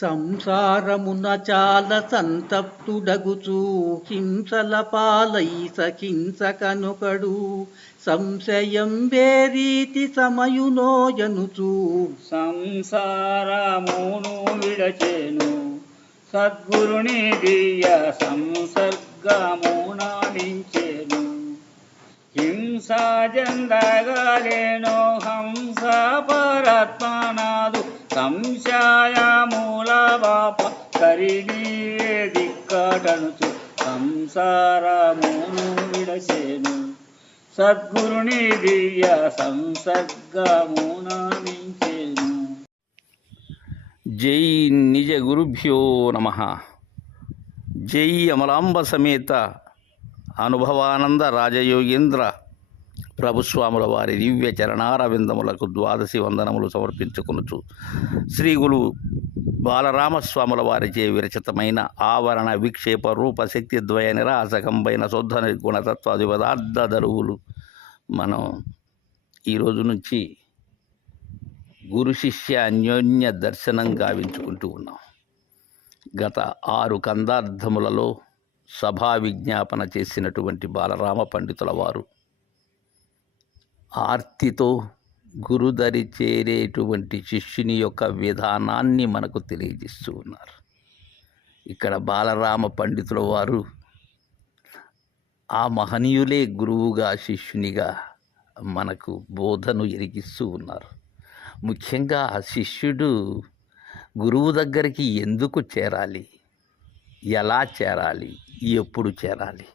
సంసారమున చాల సంతప్తుడగుచూ హింసల పాలై సహింసకనొకడు సంశయం వేరీతి సమయునోయనుచూ. సంసారమును విడచేను సద్గురుని దియ సంసర్గమునాడించేను. హింస జందగలేను హంస పరత్మనాదు సంశయమూల పాప కరిని దిక్కటనుచు సంసారమును విడసేను. సద్గురుని దివ్య సంసర్గమునామించేను జై నిజ గురుభ్యో నమ. జై అమలాంబ సమేత అనుభవానంద రాజయోగేంద్ర ప్రభుస్వాముల వారి దివ్య చరణారవిందములకు ద్వాదశి వందనములు సమర్పించుకునుచు శ్రీ గురు బాలరామస్వాముల వారిచే విరచితమైన ఆవరణ విక్షేప రూప శక్తి ద్వయ నిరాసకంబైన శుద్ధ నిర్గుణ తత్వాది పదార్థ దరువులు. మనం ఈరోజు నుంచి గురు శిష్య అన్యోన్య దర్శనం గావించుకుంటూ ఉన్నాం. గత ఆరు కందార్థములలో సభా విజ్ఞాపన చేసినటువంటి బాలరామ పండితుల వారు ఆర్తితో గురుదరి చేరేటువంటి శిష్యుని యొక్క విధానాన్ని మనకు తెలియజేస్తూ ఉన్నారు. ఇక్కడ బాలరామ పండితుల వారు ఆ మహనీయులే గురువుగా శిష్యునిగా మనకు బోధను ఎరిగిస్తూ ఉన్నారు. ముఖ్యంగా ఆ శిష్యుడు గురువు దగ్గరికి ఎందుకు చేరాలి? ఎలా చేరాలి? ఎప్పుడు చేరాలి?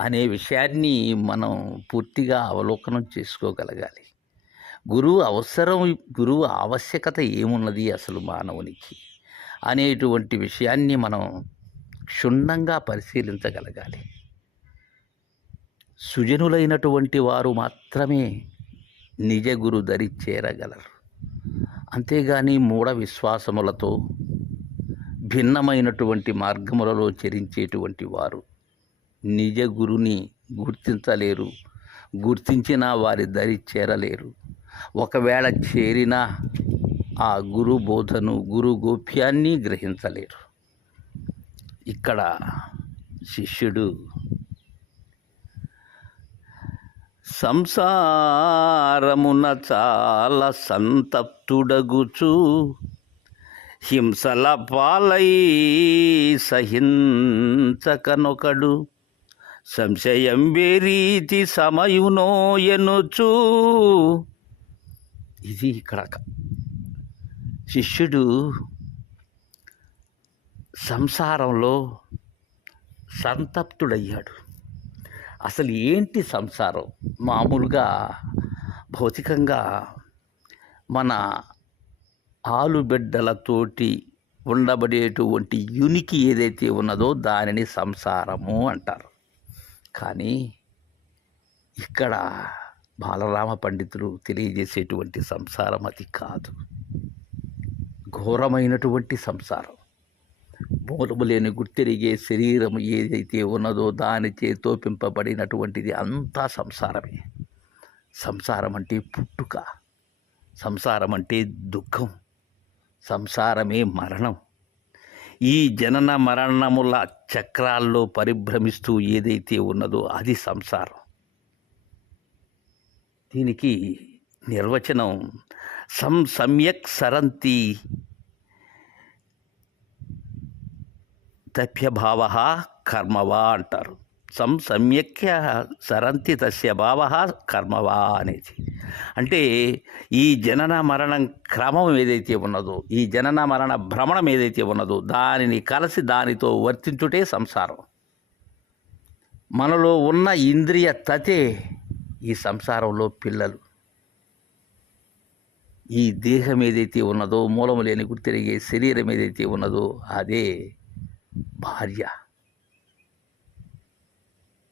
అనే విషయాన్ని మనం పూర్తిగా అవలోకనం చేసుకోగలగాలి. గురువు అవసరం గురువు ఆవశ్యకత ఏమున్నది అసలు మానవునికి అనేటువంటి విషయాన్ని మనం క్షుణ్ణంగా పరిశీలించగలగాలి. సుజనులైనటువంటి వారు మాత్రమే నిజ గురు దరి చేరగలరు. అంతేగాని మూఢ విశ్వాసములతో భిన్నమైనటువంటి మార్గములలో చరించేటువంటి వారు నిజ గురుని గుర్తించలేరు. గుర్తించిన వారి దరి చేరలేరు. ఒకవేళ చేరినా ఆ గురు బోధను గురు గోప్యాన్ని గ్రహించలేరు. ఇక్కడ శిష్యుడు సంసారమున చాలా సంతప్తుడగుచు హింసల పాలై సహించకనొకడు. సంశయం వేరీతి సమయునో ఎనుచు ఇది ఇక్కడ శిష్యుడు సంసారంలో సంతప్తుడయ్యాడు. అసలు ఏంటి సంసారం? మామూలుగా భౌతికంగా మన ఆలుబిడ్డలతోటి ఉండబడేటువంటి యునికి ఏదైతే ఉన్నదో దానిని సంసారము అంటారు. కానీ ఇక్కడ బాలరామ పండితులు తెలియజేసేటువంటి సంసారం అది కాదు. ఘోరమైనటువంటి సంసారం. మూలము లేని గుర్తెరిగే శరీరం ఏదైతే ఉన్నదో దానిచే తోపింపబడినటువంటిది అంతా సంసారమే. సంసారం అంటే పుట్టుక. సంసారం అంటే దుఃఖం. సంసారమే మరణం. ఈ జనన మరణముల చక్రాల్లో పరిభ్రమిస్తూ ఏదైతే ఉన్నదో అది సంసారం. దీనికి నిర్వచనం సం సమ్యక్ సరంతి తప్యభావ కర్మవా అంటారు. సం సమ్యక్య సరంతి తస్య భావ కర్మవా అనేది అంటే ఈ జనన మరణం క్రమం ఏదైతే ఉన్నదో ఈ జనన మరణ భ్రమణం ఏదైతే ఉన్నదో దానిని కలిసి దానితో వర్తించుటే సంసారం. మనలో ఉన్న ఇంద్రియ తతే ఈ సంసారంలో పిల్లలు. ఈ దేహం ఏదైతే ఉన్నదో మూలము లేని గుర్తిరిగే శరీరం ఏదైతే ఉన్నదో అదే భార్య.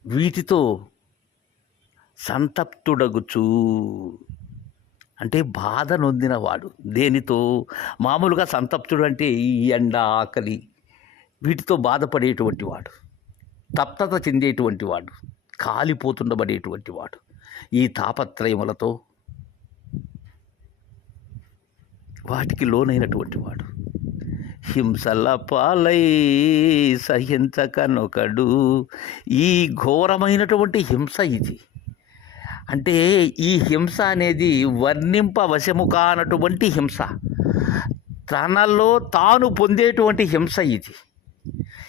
వీటితో సంతప్తుడగుచు. అంటే బాధ నొందినవాడు దేనితో? మామూలుగా సంతప్తుడు అంటే ఈ ఎండ ఆకలి వీటితో బాధపడేటువంటి వాడు తప్తత చెందేటువంటి వాడు కాలిపోతుండబడేటువంటి వాడు ఈ తాపత్రయములతో వాటికి లోనైనటువంటి వాడు. హింసల పాలై సహించకనొకడు. ఈ ఘోరమైనటువంటి హింస ఇది. అంటే ఈ హింస అనేది వర్ణింపవశము కానటువంటి హింస. తనలో తాను పొందేటువంటి హింస ఇది.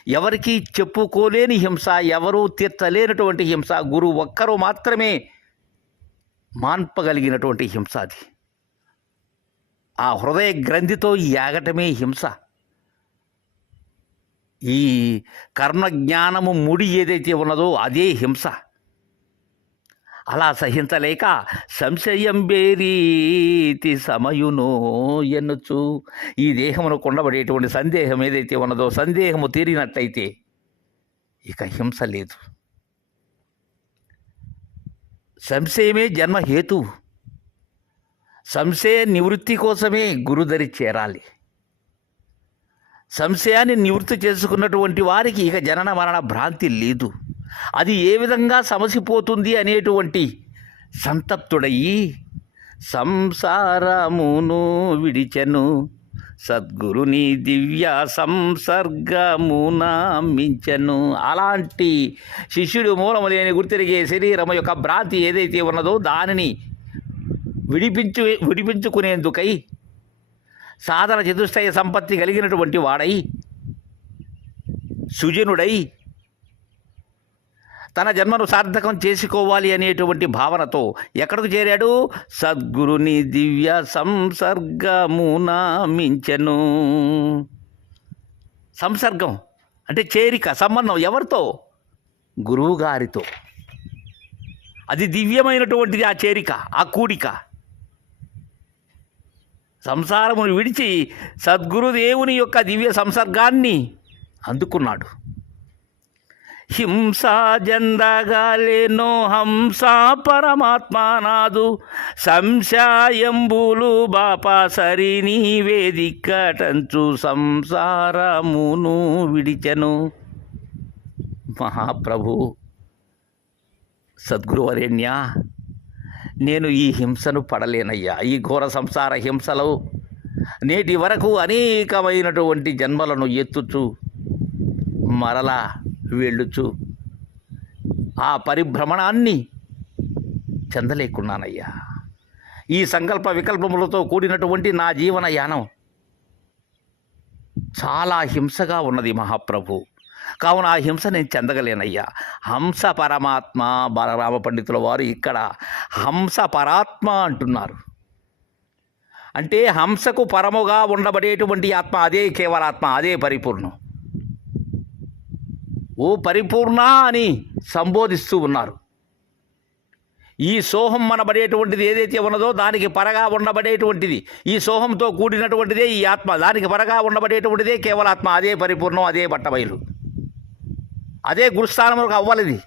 ఎవరికి చెప్పుకోలేని హింస ఎవరూ తీర్చలేనటువంటి హింస గురువు ఒక్కరు మాత్రమే మాన్పగలిగినటువంటి హింస అది. ఆ హృదయ గ్రంథితో యాగటమే హింస. ఈ కర్మజ్ఞానము ముడి ఏదైతే ఉన్నదో అదే హింస. అలా సహించలేక సంశయం బేరీతి సమయునో ఎన్నుచు. ఈ దేహమును కొండబడేటువంటి సందేహం ఏదైతే ఉన్నదో సందేహము తీరినట్లయితే ఇక హింస లేదు. సంశయమే జన్మ హేతు సంశయ నివృత్తి కోసమే గురుదరి చేరాలి. సంశయాన్ని నివృత్తి చేసుకున్నటువంటి వారికి ఇక జనన మరణ భ్రాంతి లేదు. అది ఏ విధంగా సమసిపోతుంది అనేటువంటి సంతప్తుడయ్యి సంసారమును విడిచెను. సద్గురుని దివ్య సంసర్గమున మించెను అలాంటి శిష్యుడు మూలము లేని గుర్తిరిగే శరీరము యొక్క భ్రాంతి ఏదైతే ఉన్నదో దానిని విడిపించు విడిపించుకునేందుకై సాధన చతుష్టయ సంపత్తి కలిగినటువంటి వాడై సుజనుడై తన జన్మను సార్థకం చేసుకోవాలి అనేటువంటి భావనతో ఎక్కడికి చేరాడు? సద్గురుని దివ్య సంసర్గమున మించెను సంసర్గం అంటే చేరిక సంబంధం ఎవరితో? గురువుగారితో. అది దివ్యమైనటువంటిది ఆ చేరిక ఆ కూడిక. సంసారమును విడిచి సద్గురుదేవుని యొక్క దివ్య సంసర్గాన్ని అందుకున్నాడు. హింసా జందగాలేనో హంస పరమాత్మానాదు సంశాయంబులు బాపా సరి వేదికటంచు సంసారమును విడిచెను. మహాప్రభు సద్గురువరేణ్య నేను ఈ హింసను పడలేనయ్యా. ఈ ఘోర సంసార హింసలో నేటి వరకు అనేకమైనటువంటి జన్మలను ఎత్తుచు మరలా వెళ్ళుచు ఆ పరిభ్రమణాన్ని చెందలేకున్నానయ్యా. ఈ సంకల్ప వికల్పములతో కూడినటువంటి నా జీవన యానం చాలా హింసగా ఉన్నది మహాప్రభు. కావున ఆ హింస నేను చెందగలేనయ్యా. హంస పరమాత్మ బలరామ పండితుల వారు ఇక్కడ హంస పరాత్మ అంటున్నారు. అంటే హంసకు పరముగా ఉండబడేటువంటి ఆత్మ అదే కేవలాత్మ అదే పరిపూర్ణం. ఓ పరిపూర్ణ అని సంబోధిస్తూ ఉన్నారు. ఈ సోహం మనబడేటువంటిది ఏదైతే ఉన్నదో దానికి పరగా ఉండబడేటువంటిది. ఈ సోహంతో కూడినటువంటిదే ఈ ఆత్మ దానికి పరగా ఉండబడేటువంటిదే కేవలాత్మ అదే పరిపూర్ణం అదే బట్టబయలు. అదే గురుస్థానములకు అవ్వాలిది.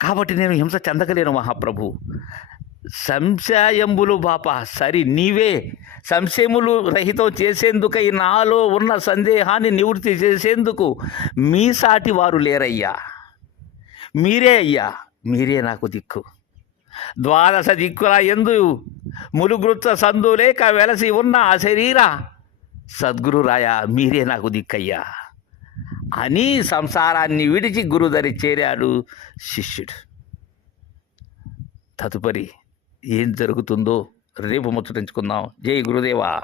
కాబట్టి నేను హింస చెందగలేను మహాప్రభు. సంశయంబులు బాప సరి నీవే సంశయములు రహితం చేసేందుకై నాలో ఉన్న సందేహాన్ని నివృత్తి చేసేందుకు మీ సాటి వారు లేరయ్యా. మీరే అయ్యా మీరే నాకు దిక్కు. ద్వాదశ దిక్కుల ఎందు ములుగృత్త సందు లేక వెలసి ఉన్న ఆ శరీర సద్గురురాయ మీరే నాకు దిక్కయ్యా. అని సంసారాన్ని విడిచి గురుదరి చేరాడు శిష్యుడు. తదుపరి ఏం జరుగుతుందో రేపు ముచ్చటించుకుందాం. జై గురుదేవా.